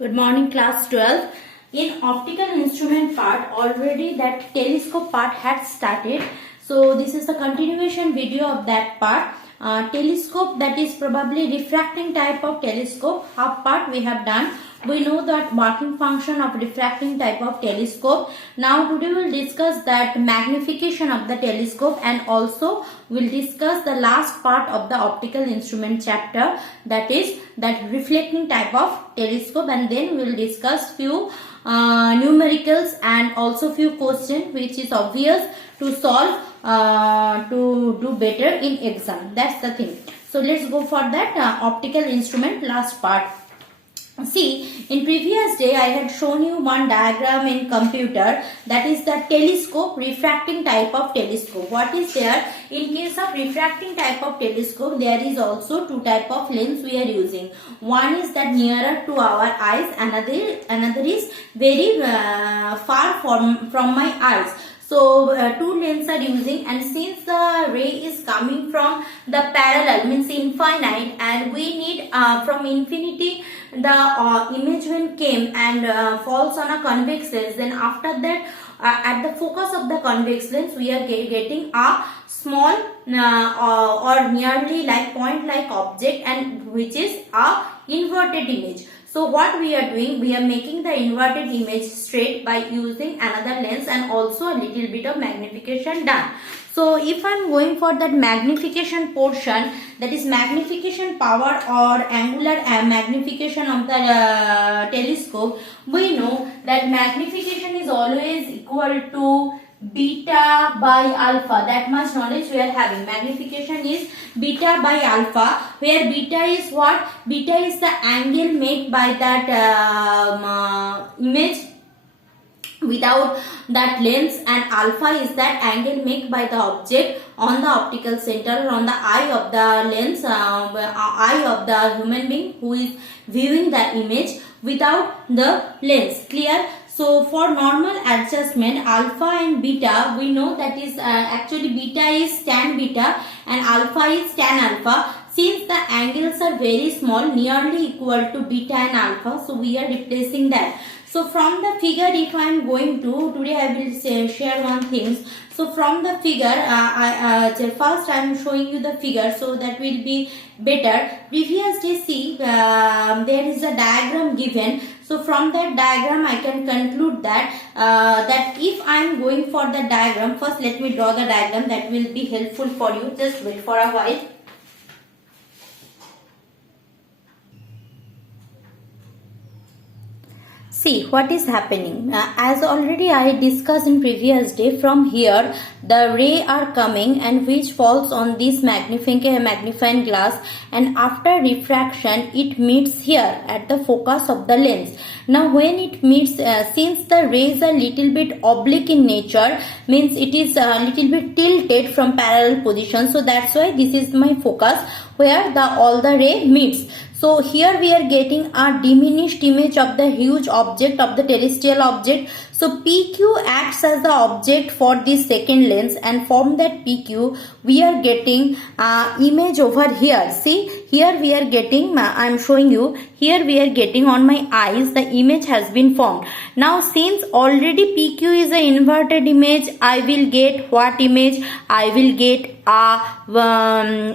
Good morning, class 12. In optical instrument part, already that telescope part had started. So this is the continuation video of that part. Telescope, that is probably refracting type of telescope. Half part we have done. We know that working function of refracting type of telescope. Now today we will discuss that magnification of the telescope, and also we will discuss the last part of the optical instrument chapter, that is that reflecting type of telescope, and then we will discuss few numericals and also few questions which is obvious to solve to do better in exam. That's the thing. So let's go for that optical instrument last part. See, in previous day I had shown you one diagram in computer, that is the telescope, refracting type of telescope. What is there? In case of refracting type of telescope, there is also two type of lens we are using. One is that nearer to our eyes, another is very far from my eyes. So two lenses are using, and since the ray is coming from the parallel, means infinite, and we need from infinity the image when came and falls on a convex lens, then after that at the focus of the convex lens we are getting a small or nearly like point like object, and which is a inverted image. So what we are doing, we are making the inverted image straight by using another lens and also a little bit of magnification done. So if I am going for that magnification portion, that is magnification power or angular magnification of the telescope, we know that magnification is always equal to beta by alpha. That much knowledge we are having. Magnification is beta by alpha, where beta is what? Beta is the angle made by that image without that lens, and alpha is that angle made by the object on the optical center or on the eye of the lens, eye of the human being who is viewing the image without the lens. Clear? So for normal adjustment, alpha and beta, we know that is actually beta is tan beta and alpha is tan alpha. Since the angles are very small, nearly equal to beta and alpha, so we are replacing that. So from the figure, if I am going to, today I will share one thing. So from the figure, first I am showing you the figure, so that will be better. Previously, see, there is a diagram given. So from that diagram, I can conclude that that if I am going for the diagram, first let me draw the diagram. That will be helpful for you. Just wait for a while. See what is happening. As already I discussed in previous day, from here the ray are coming and which falls on this magnifying glass, and after refraction it meets here at the focus of the lens. Now when it meets, since the rays are little bit oblique in nature, means it is a little bit tilted from parallel position, so that's why this is my focus where all the ray meets. So here we are getting a diminished image of the huge object, of the terrestrial object. So PQ acts as the object for this second lens, and from that PQ we are getting image over here. See, here we are getting, I am showing you, here we are getting on my eyes the image has been formed. Now since already PQ is an inverted image, I will get what image? I will get a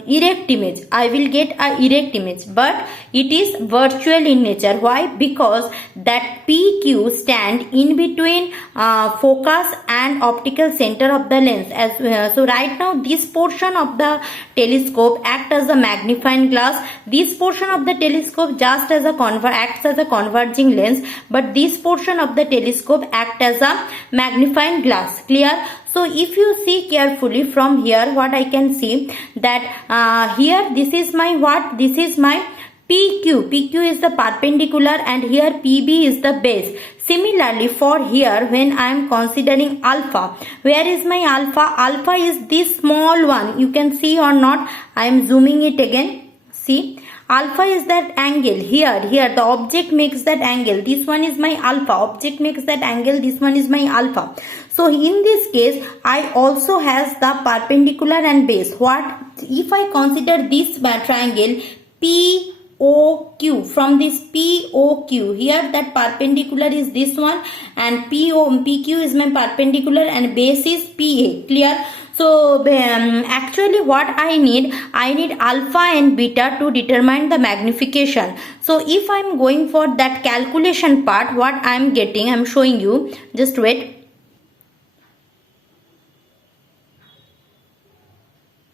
erect image. I will get a erect image, but it is virtual in nature. Why? Because that PQ stand in between focus and optical center of the lens. So right now this portion of the telescope act as a magnifying glass. This portion of the telescope just as a acts as a converging lens, but this portion of the telescope act as a magnifying glass. Clear? So if you see carefully from here, what I can see that here this is my what? This is my PQ. PQ is the perpendicular, and here PB is the base. Similarly for here, when I am considering alpha, where is my alpha? Alpha is this small one. You can see or not? I am zooming it again. See, alpha is that angle here. The object makes that angle. This one is my alpha. Object makes that angle. This one is my alpha. So in this case, I also has the perpendicular and base. What if I consider this triangle P POQ, from this POQ, here that perpendicular is this one, and PQ is my perpendicular, and base is PA. Clear? So actually what I need alpha and beta to determine the magnification. So if I am going for that calculation part, what I am getting, I am showing you, just wait.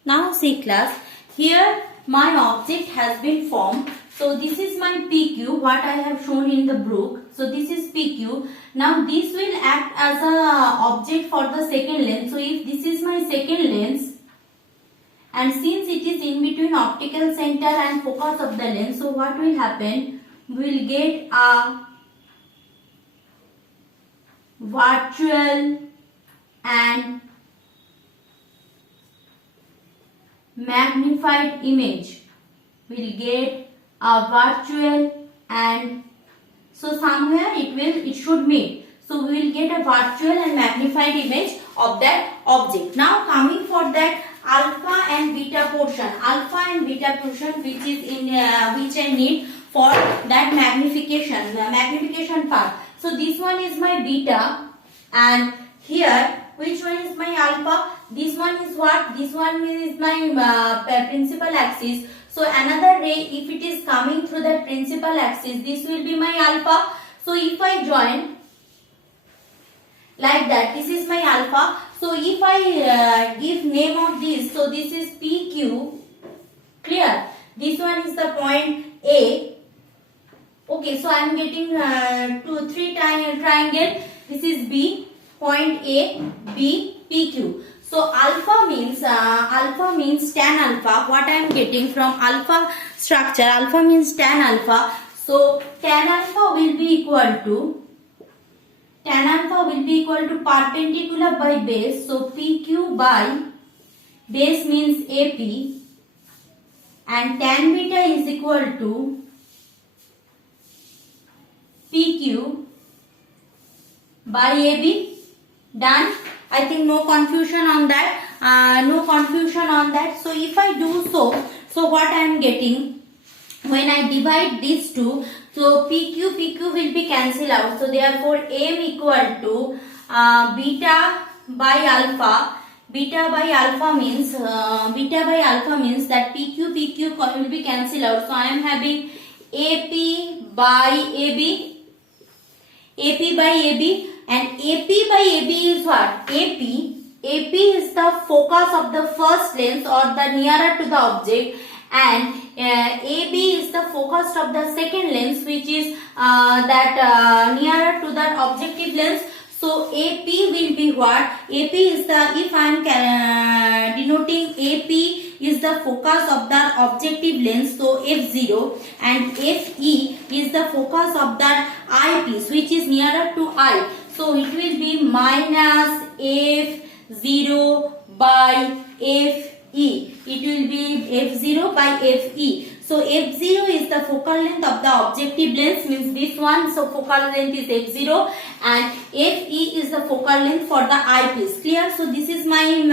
Now see class, here my object has been formed. So this is my PQ, what I have shown in the book. So this is PQ. Now this will act as a object for the second lens. So if this is my second lens, and since it is in between optical center and focus of the lens, so what will happen? We will get a virtual and magnified image. We will get a virtual, and so somewhere it should meet. So we will get a virtual and magnified image of that object. Now coming for that alpha and beta portion, which is in which I need for that magnification part. So this one is my beta, and here which one is my alpha? This one is what? This one is my principal axis. So another ray, if it is coming through the principal axis, this will be my alpha. So if I join like that, this is my alpha. So if I give name of this, so this is PQ. Clear? This one is the point A. Okay, so I am getting 2, 3 triangle. This is B, point A, B, PQ. So alpha means tan alpha. What I am getting from alpha structure, alpha means tan alpha. So tan alpha will be equal to perpendicular by base. So PQ by base means AP, and tan beta is equal to PQ by AB. Done? I think no confusion on that. So if I do so what I am getting, when I divide these two, so PQ will be cancelled out. So therefore M equal to beta by alpha. Beta by alpha means that PQ will be cancelled out. So I am having AP by AB, and AP by AB is what? AP is the focus of the first lens, or the nearer to the object, and AB is the focus of the second lens, which is nearer to that objective lens. So AP will be what? AP is the, if I am denoting AP is the focus of the objective lens, so F0, and FE is the focus of that eyepiece, which is nearer to eye. So it will be minus F0 by FE. It will be F0 by FE. So F0 is the focal length of the objective lens, means this one. So focal length is F0, and FE is the focal length for the eyepiece. Clear? So this is my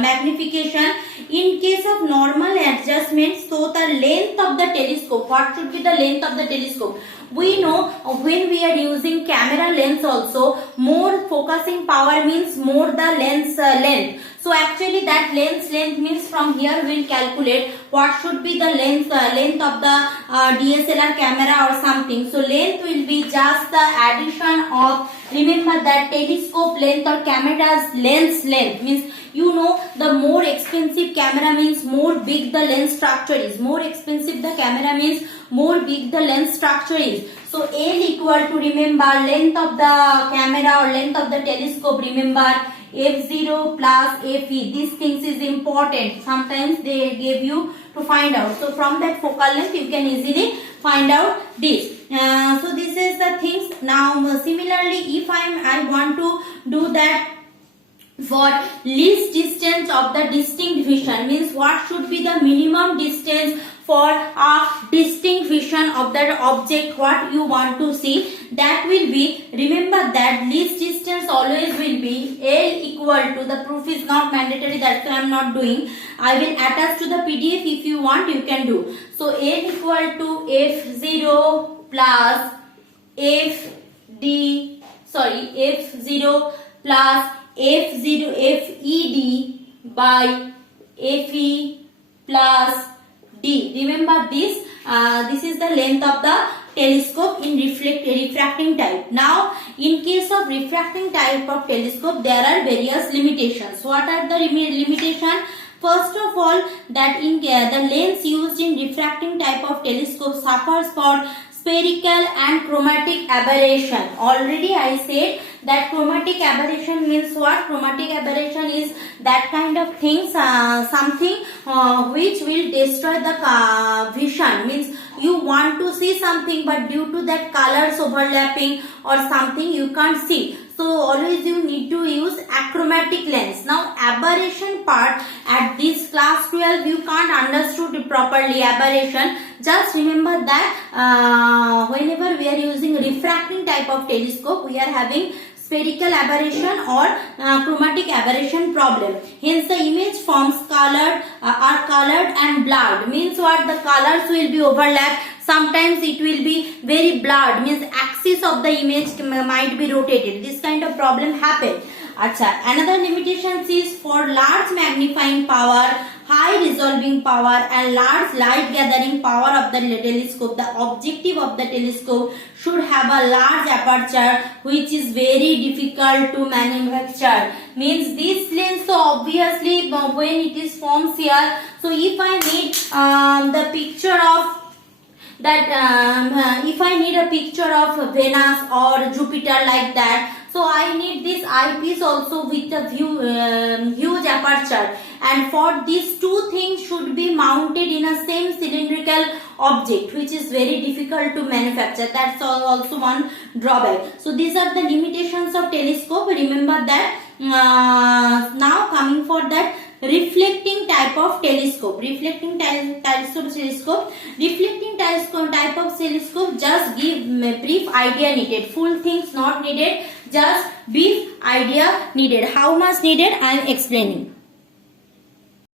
magnification. In case of normal adjustment, so the length of the telescope, what should be the length of the telescope? We know when we are using camera lens also, more focusing power means more the lens length. So actually that lens length means from here we will calculate what should be the length of the DSLR camera or something. So length will be just the addition of, remember that telescope length or camera's lens length means, you know, the more expensive camera means more big the lens structure is. More expensive the camera means more big the lens structure is. So L equal to, remember, length of the camera or length of the telescope, remember F0 plus FE. These things is important. Sometimes they give you to find out. So from that focal length you can easily find out this. So this is the things. Now similarly, if I want to do that for least distance of the distinct vision, means what should be the minimum distance for a distinct vision of that object what you want to see. That will be, remember that least distance always will be L equal to, the proof is not mandatory, that's why I am not doing. I will attach to the PDF, if you want you can do. So L equal to F0 plus F0 plus FED by FE plus D. Remember this. This is the length of the telescope in refracting type. Now, in case of refracting type of telescope, there are various limitations. What are the limitations? First of all, that in the lens used in refracting type of telescope suffers for spherical and chromatic aberration. Already I said that chromatic aberration means what? Chromatic aberration is that kind of things, something which will destroy the vision. Means you want to see something, but due to that colors overlapping or something, you can't see. So always you need to use achromatic lens. Now aberration part at this class 12 you can't understood properly aberration. Just remember that whenever we are using refracting type of telescope, we are having spherical aberration or chromatic aberration problem. Hence the image forms are colored and blurred. Means what? The colors will be overlapped. Sometimes it will be very blurred. Means axis of the image might be rotated. This kind of problem happen. Acha. Another limitation is for large magnifying power, high resolving power and large light gathering power of the telescope. The objective of the telescope should have a large aperture which is very difficult to manufacture. Means this lens, so obviously when it is formed here, so if I need the picture of that if I need a picture of Venus or Jupiter like that, so I need this eyepiece also with a huge aperture, and for these two things should be mounted in a same cylindrical object which is very difficult to manufacture. That's also one drawback. So these are the limitations of telescope. Remember that. Now coming for that reflecting type of telescope. Reflecting type of telescope. Reflecting type of telescope, just give brief idea needed. Full things not needed. Just brief idea needed. How much needed? I am explaining.